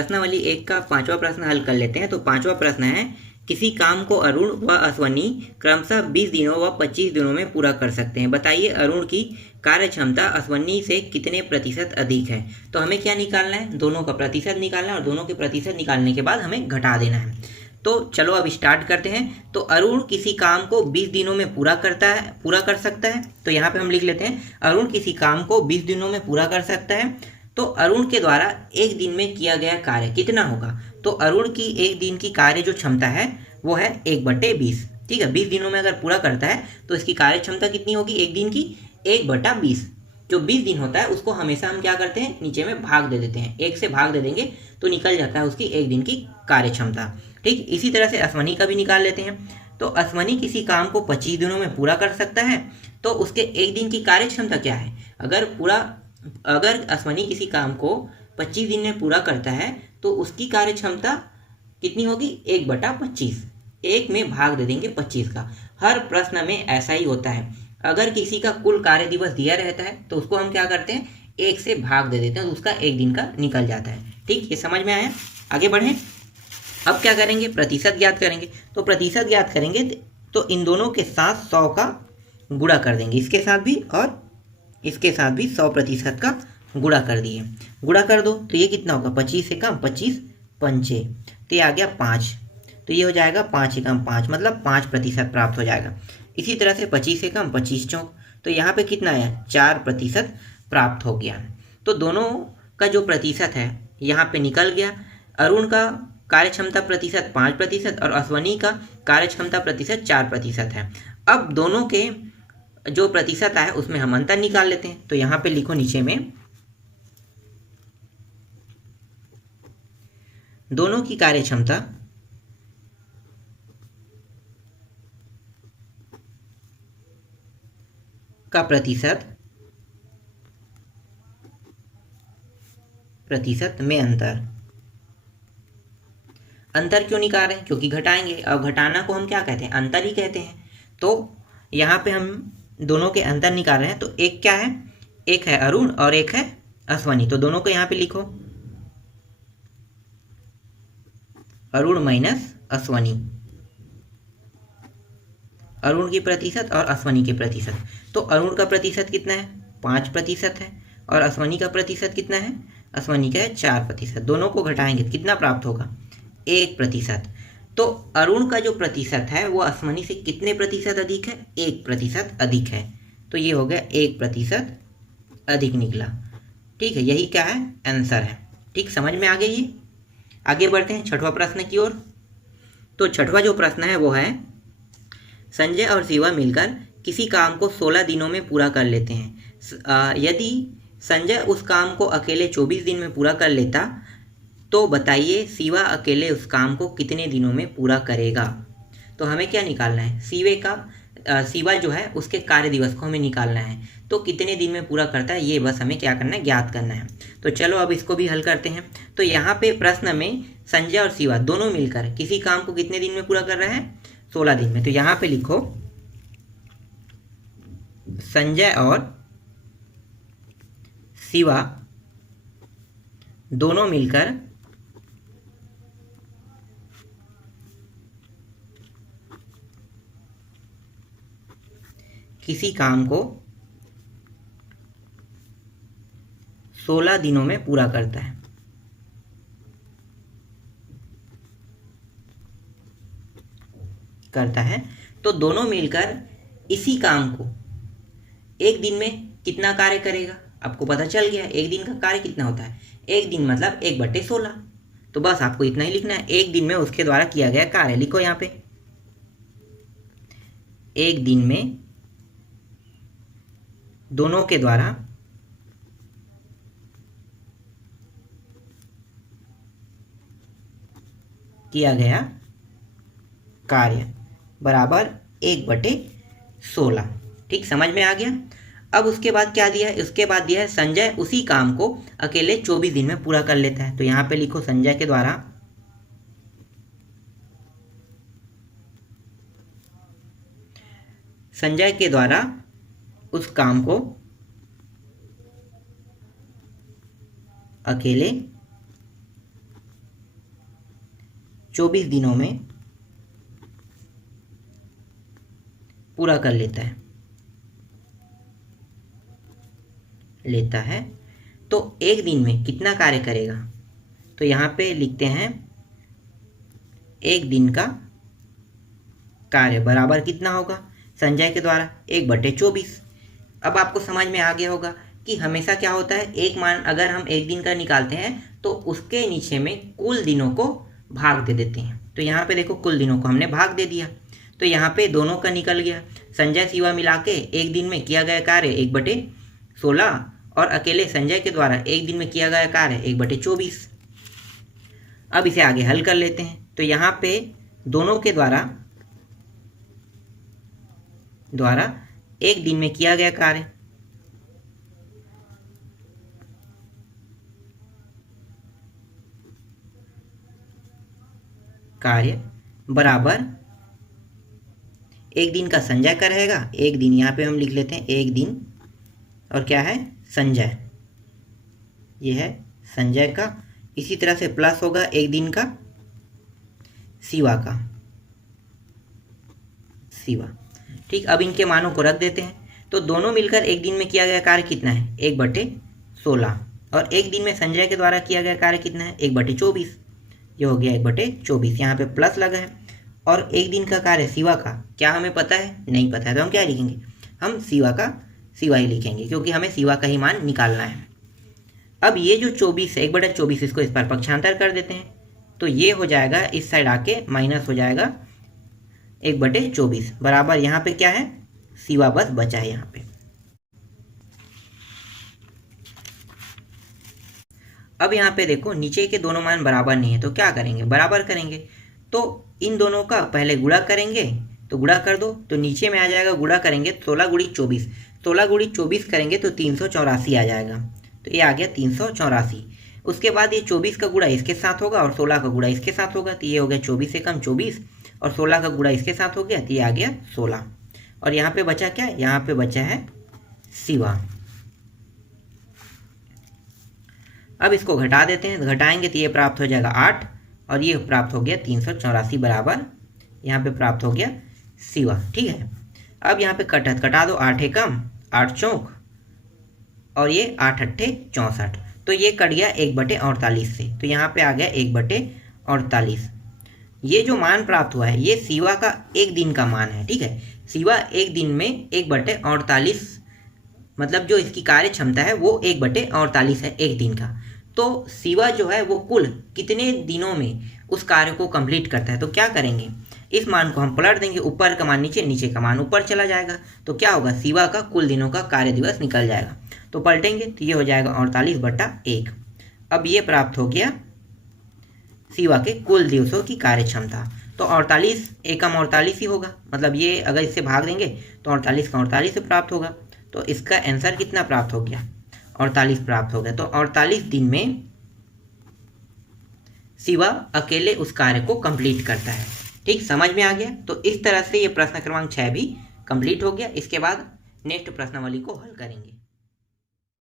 प्रश्नावली 1 का 5वां प्रश्न हल कर लेते हैं। तो 5वां प्रश्न है, किसी काम को अरुण व अश्वनी क्रमशः 20 दिनों व 25 दिनों में पूरा कर सकते हैं। बताइए अरुण की कार्य क्षमता अश्वनी से कितने प्रतिशत अधिक है। तो हमें क्या निकालना है, दोनों का प्रतिशत निकालना है और दोनों के प्रतिशत निकालने के बाद हमें घटा देना है। तो चलो अब स्टार्ट करते हैं। तो अरुण किसी काम को 20 दिनों में पूरा कर सकता है। तो यहाँ पे हम लिख लेते हैं, अरुण किसी काम को 20 दिनों में पूरा कर सकता है। तो अरुण के द्वारा एक दिन में किया गया कार्य कितना होगा। तो अरुण की एक दिन की कार्य जो क्षमता है वो है 1/20। ठीक है, 20 दिनों में अगर पूरा करता है तो इसकी कार्य क्षमता कितनी होगी, एक दिन की 1/20। जो 20 दिन होता है उसको हमेशा हम क्या करते हैं, नीचे में भाग दे देते हैं, 1 से भाग दे देंगे तो निकल जाता है उसकी एक दिन की कार्य क्षमता। ठीक, इसी तरह से अश्वनी का भी निकाल लेते हैं। तो अश्वनी किसी काम को 25 दिनों में पूरा कर सकता है। तो उसके एक दिन की कार्य क्षमता क्या है, अगर अश्वनी किसी काम को 25 दिन में पूरा करता है तो उसकी कार्य क्षमता कितनी होगी, 1/25। 1 में भाग दे देंगे 25 का। हर प्रश्न में ऐसा ही होता है, अगर किसी का कुल कार्य दिवस दिया रहता है तो उसको हम क्या करते हैं, 1 से भाग दे देते हैं तो उसका एक दिन का निकल जाता है। ठीक, ये समझ में आया। आगे बढ़ें। अब क्या करेंगे, प्रतिशत ज्ञात करेंगे। तो प्रतिशत ज्ञात करेंगे तो इन दोनों के साथ 100 का गुणा कर देंगे, इसके साथ भी और इसके साथ भी 100% का गुणा कर दिए। गुणा कर दो तो ये कितना होगा, 25 से कम 25 पंचे, तो ये आ गया 5। तो ये हो जाएगा 5 से कम 5, मतलब 5% प्राप्त हो जाएगा। इसी तरह से 25 से कम 25 चौक, तो यहाँ पे कितना आया, 4% प्राप्त हो गया। तो दोनों का जो प्रतिशत है यहाँ पे निकल गया। अरुण का कार्य क्षमता प्रतिशत 5% और अश्वनी का कार्य क्षमता प्रतिशत 4% है। अब दोनों के जो प्रतिशत आए उसमें हम अंतर निकाल लेते हैं। तो यहाँ पे लिखो नीचे में, दोनों की कार्य क्षमता का प्रतिशत में अंतर क्यों निकाल रहे हैं, क्योंकि घटाएंगे। अब घटाना को हम क्या कहते हैं, अंतर ही कहते हैं। तो यहाँ पे हम दोनों के अंतर निकाल रहे हैं। तो एक क्या है, एक है अरुण और एक है अश्वनी। तो दोनों को यहाँ पे लिखो, अरुण माइनस अश्वनी, अरुण की प्रतिशत और अश्वनी के प्रतिशत। तो अरुण का प्रतिशत कितना है, 5% है और अश्वनी का प्रतिशत कितना है, अश्वनी का है 4%। दोनों को घटाएंगे तो कितना प्राप्त होगा, 1%। तो अरुण का जो प्रतिशत है वो अश्वनी से कितने प्रतिशत अधिक है, 1% अधिक है। तो ये हो गया 1% अधिक निकला। ठीक है, यही क्या है, आंसर है। ठीक, समझ में आ गई ये। आगे बढ़ते हैं 6वां प्रश्न की ओर। तो 6वां जो प्रश्न है वो है, संजय और शिवा मिलकर किसी काम को 16 दिनों में पूरा कर लेते हैं। यदि संजय उस काम को अकेले 24 दिन में पूरा कर लेता तो बताइए शिवा अकेले उस काम को कितने दिनों में पूरा करेगा। तो हमें क्या निकालना है, शिवा जो है उसके कार्य दिवस को हमें निकालना है। तो कितने दिन में पूरा करता है ये बस हमें क्या करना है, ज्ञात करना है। तो चलो अब इसको भी हल करते हैं। तो यहाँ पे प्रश्न में संजय और शिवा दोनों मिलकर किसी काम को कितने दिन में पूरा कर रहे हैं, 16 दिन में। तो यहाँ पे लिखो, संजय और शिवा दोनों मिलकर किसी काम को 16 दिनों में पूरा करता है। तो दोनों मिलकर इसी काम को एक दिन में कितना कार्य करेगा, आपको पता चल गया। एक दिन का कार्य कितना होता है, एक दिन मतलब 1/16। तो बस आपको इतना ही लिखना है, एक दिन में उसके द्वारा किया गया कार्य। लिखो यहाँ पे, एक दिन में दोनों के द्वारा किया गया कार्य बराबर 1/16। ठीक, समझ में आ गया। अब उसके बाद क्या दिया है, उसके बाद दिया है संजय उसी काम को अकेले 24 दिन में पूरा कर लेता है। तो यहाँ पे लिखो, संजय के द्वारा उस काम को अकेले 24 दिनों में पूरा कर लेता है तो एक दिन में कितना कार्य करेगा? तो यहाँ पे लिखते हैं एक दिन का कार्य बराबर कितना होगा संजय के द्वारा 1/24। अब आपको समझ में आ गया होगा कि हमेशा क्या होता है, एक मान अगर हम एक दिन का निकालते हैं तो उसके नीचे में कुल दिनों को भाग दे देते हैं। तो यहाँ पे देखो कुल दिनों को हमने भाग दे दिया, तो यहाँ पे दोनों का निकल गया। संजय शिवा मिला के एक दिन में किया गया कार्य 1/16 और अकेले संजय के द्वारा एक दिन में किया गया कार्य 1/24। अब इसे आगे हल कर लेते हैं। तो यहाँ पे दोनों के द्वारा एक दिन में किया गया कार्य बराबर एक दिन का संजय का रहेगा। एक दिन यहाँ पे हम लिख लेते हैं एक दिन, और क्या है संजय, ये है संजय का। इसी तरह से प्लस होगा एक दिन का शिवा का, शिवा। ठीक, अब इनके मानों को रख देते हैं। तो दोनों मिलकर एक दिन में किया गया कार्य कितना है 1/16, और एक दिन में संजय के द्वारा किया गया कार्य कितना है 1/24। ये हो गया 1/24, यहाँ पे प्लस लगा है। और एक दिन का कार्य शिवा का क्या हमें पता है? नहीं पता है, तो हम क्या लिखेंगे? हम शिवा का शिवा ही लिखेंगे, क्योंकि हमें शिवा का ही मान निकालना है। अब ये जो 24 है 1/24, इसको इस पर पक्षांतर कर देते हैं, तो ये हो जाएगा इस साइड आके माइनस हो जाएगा 1/24 बराबर यहाँ पे क्या है शिवा बस बचा है यहाँ पे। अब यहाँ पे देखो नीचे के दोनों मान बराबर नहीं है, तो क्या करेंगे? बराबर करेंगे। तो इन दोनों का पहले गुणा करेंगे, तो गुणा कर दो, तो नीचे में आ जाएगा गुणा करेंगे 16 × 24, 16 × 24 करेंगे तो 384 आ जाएगा। तो ये आ गया 384। उसके बाद ये 24 का गुणा इसके साथ होगा और 16 का गुणा इसके साथ होगा, तो ये हो गया 24 से कम 24, और 16 का गुणा इसके साथ हो गया, तो ये आ गया 16। और यहाँ पे बचा क्या? यहाँ पे बचा है शिवा। अब इसको घटा देते हैं, घटाएंगे तो ये प्राप्त हो जाएगा 8, और ये प्राप्त हो गया 384 बराबर यहाँ पे प्राप्त हो गया शिवा। ठीक है, अब यहाँ पे कटा दो, 8 कम 8 चौक, और ये 8 8 64, तो ये कट गया 1/48 से, तो यहाँ पे आ गया 1/48। ये जो मान प्राप्त हुआ है ये शिवा का एक दिन का मान है। ठीक है, शिवा एक दिन में 1/48, मतलब जो इसकी कार्य क्षमता है वो 1/48 है एक दिन का। तो शिवा जो है वो कुल कितने दिनों में उस कार्य को कंप्लीट करता है? तो क्या करेंगे, इस मान को हम पलट देंगे, ऊपर का मान नीचे, नीचे का मान ऊपर चला जाएगा, तो क्या होगा शिवा का कुल दिनों का कार्य दिवस निकल जाएगा। तो पलटेंगे तो ये हो जाएगा 48/1। अब ये प्राप्त हो गया शिवा के कुल दिवसों की कार्य क्षमता। तो 48 एकम 48 ही होगा, मतलब ये अगर इससे भाग देंगे तो 48 का 48 से प्राप्त होगा। तो इसका आंसर कितना प्राप्त हो गया? 48 प्राप्त हो गया। तो 48 दिन में शिवा अकेले उस कार्य को कंप्लीट करता है। ठीक, समझ में आ गया? तो इस तरह से ये प्रश्न क्रमांक 6 भी कंप्लीट हो गया। इसके बाद नेक्स्ट प्रश्नावली को हल करेंगे।